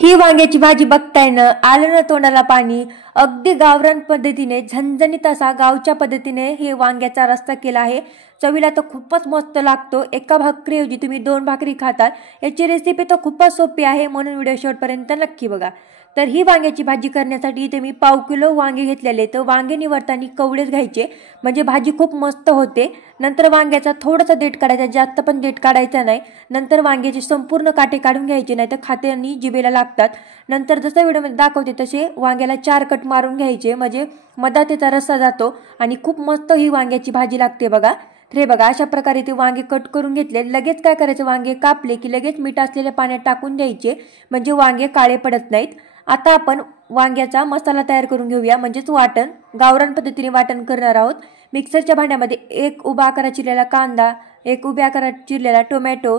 ही वांग्याची भाजी बघताय ना, आलं ना तोंडाला पाणी. अगदी गावरान पद्धतीने झणझणीत असा गावच्या पद्धतीने हे वांग्याचा रस्सा केला आहे. चवीला तर खूपच मस्त लागतो. एका भाकरीऐवजी तुम्ही 2 भाकरी खातात. याची रेसिपी तर खूपच सोपी आहे, म्हणून व्हिडिओ शेवटपर्यंत नक्की बघा. तर ही वांग्याची भाजी करण्यासाठी इथे मी 1/2 किलो वांगे घेतलेले. तर वांगे निवडताना कवळेच घ्यायचे, म्हणजे भाजी खूप मस्त होते. नंतर वांग्याचा थोडासा देठ काढायचा, जास्त पण देठ काढायचा नाही. नंतर वांग्याचे संपूर्ण काटे काढून घ्यायचे, नाही तर खात्यानी जिभेला लागतात. नंतर जसं व्हिडिओमध्ये दाखवते तसे वांग्याला 4 कट मारून घ्यायचे, म्हणजे मधात त्याचा रस्सा जातो आणि खूप मस्त ही वांग्याची भाजी लागते बघा. तर हे बघा, अशा प्रकारे ते वांगे कट करून घेतले. लगेच काय करायचं, वांगे कापले की लगेच मीठ असलेल्या पाण्यात टाकून द्यायचे, म्हणजे वांगे काळे पडत नाहीत. आता आपण वांग्याचा मसाला तयार करून घेऊया, म्हणजेच वाटण. गावरान पद्धतीने वाटण करणार आहोत. मिक्सरच्या भांड्यामध्ये 1 उभा आकारात चिरलेला कांदा, 1 उभ्या आकारात चिरलेला टोमॅटो,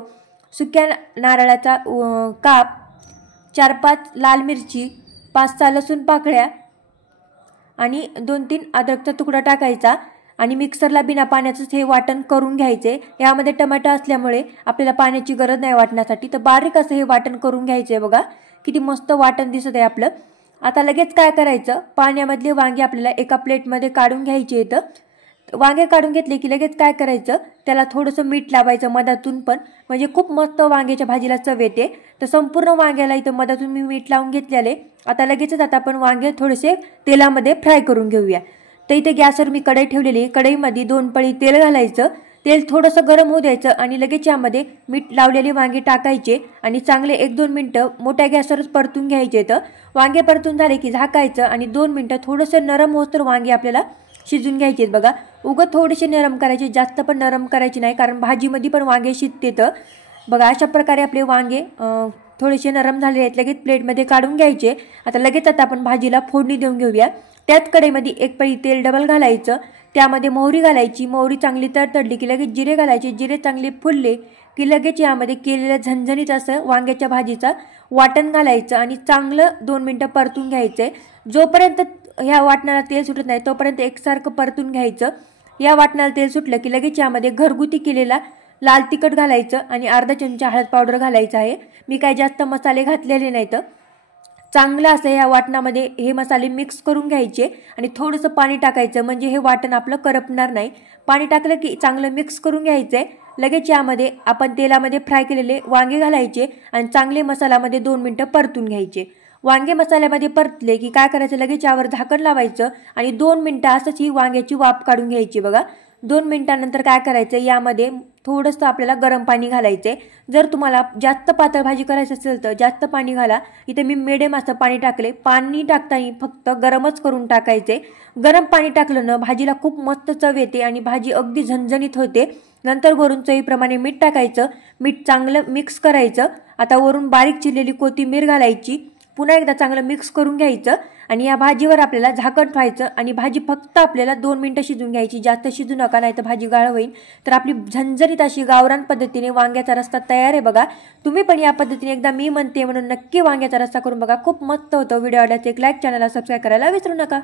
सुक्या नारळाचा काप, 4-5 लाल मिरची, 5-6 लसूण पाकळ्या आणि 2-3 अद्रकचा तुकडा टाकायचा आणि मिक्सरला बिना पाण्याचंच हे वाटण करून घ्यायचे. यामध्ये टोमॅटो असल्यामुळे आपल्याला पाण्याची गरज नाही वाटण्यासाठी. तर बारीक असं हे वाटण करून घ्यायचे. बघा किती मस्त वाटण दिसत आहे आपलं. आता लगेच काय करायचं, पाण्यामधले वांगे आपल्याला एका प्लेटमध्ये काढून घ्यायचे. इथं वांगे काढून घेतले की लगेच काय करायचं, त्याला थोडंसं मीठ लावायचं मधातून पण, म्हणजे खूप मस्त वांग्याच्या भाजीला चव येते. तर संपूर्ण वांग्याला इथं मधातून मी मीठ लावून घेतलेले. आता लगेचच आपण वांगे थोडेसे तेलामध्ये फ्राय करून घेऊया. तर इथे गॅसवर मी कढई ठेवलेली. कढईमध्ये 2 पळी तेल घालायचं. तेल थोडंसं गरम होऊ द्यायचं आणि लगेच यामध्ये मीठ लावलेले वांगे टाकायचे आणि चांगले 1-2 मिनटं मोठ्या गॅसवरच परतून घ्यायचे. तर वांगे परतून झाले की झाकायचं आणि 2 मिनटं थोडंसं नरम होतं वांगे आपल्याला शिजून घ्यायचे. बघा, उगत थोडेसे नरम करायचे, जास्त पण नरम करायचे नाही, कारण भाजीमध्ये पण वांगे शिजते. तर बघा, अशा प्रकारे आपले वांगे थोडेसे नरम झाले आहेत. लगेच प्लेटमध्ये काढून घ्यायचे. आता आपण भाजीला फोडणी देऊन घेऊया. त्याच कढईमध्ये 1 पळी तेल डबल घालायचं. त्यामध्ये मोहरी घालायची. मोहरी चांगली तडतडली की लगेच जिरे घालायचे. जिरे चांगले फुलले की लगेच यामध्ये केलेलं झणझणीत असं वांग्याच्या भाजीचा वाटण घालायचं आणि चांगलं 2 मिनटं परतून घ्यायचंय. जोपर्यंत ह्या वाटणाला तेल सुटत नाही तोपर्यंत एकसारखं परतून घ्यायचं. या वाटणाला तेल सुटलं की लगेच यामध्ये घरगुती केलेला लाल तिखट घालायचं आणि अर्धा चमचा हळद पावडर घालायचं आहे. मी काही जास्त मसाले घातलेले नाहीत. चांगलं असं या वाटणामध्ये हे मसाले मिक्स करून घ्यायचे आणि थोडंसं पाणी टाकायचं, म्हणजे हे वाटण आपलं करपणार नाही. पाणी टाकलं की चांगलं मिक्स करून घ्यायचंय. लगेच यामध्ये आपण तेलामध्ये फ्राय केलेले वांगे घालायचे आणि चांगले मसाल्यामध्ये 2 मिनटं परतून घ्यायचे. वांगे मसाल्यामध्ये परतले की काय करायचं, लगेच यावर झाकण लावायचं आणि 2 मिनटं असंच ही वांग्याची वाफ काढून घ्यायची. बघा, 2 मिनिटांनंतर काय करायचं, यामध्ये थोडंसं आपल्याला गरम पाणी घालायचंय. जर तुम्हाला जास्त पातळ भाजी करायची असेल तर जास्त पाणी घाला. इथे मी मिडियम असं पाणी टाकले. पाणी टाकताना फक्त गरमच करून टाकायचे. गरम पाणी टाकलं ना, भाजीला खूप मस्त चव येते आणि भाजी अगदी झणझणीत होते. नंतर वरून चवीप्रमाणे मीठ टाकायचं. मीठ चांगलं मिक्स करायचं. आता वरून बारीक चिरलेली कोथिंबीर घालायची. पुन्हा एकदा चांगलं मिक्स करून घ्यायचं आणि या भाजीवर आपल्याला झाकण ठेवायचं आणि भाजी फक्त आपल्याला 2 मिनटं शिजून घ्यायची. जास्त शिजू नका, नाही तर भाजी गाळ होईल. तर आपली झणझणीत अशी गावरान पद्धतीने वांग्याचा रस्सा तयार आहे. बघा, तुम्ही पण या पद्धतीने एकदा मी म्हणते म्हणून नक्की वांग्याचा रस्सा करून बघा. खूप मस्त होतं. व्हिडिओ आवडल्यास एक लाईक, चॅनलला सबस्क्राईब करायला विसरू नका.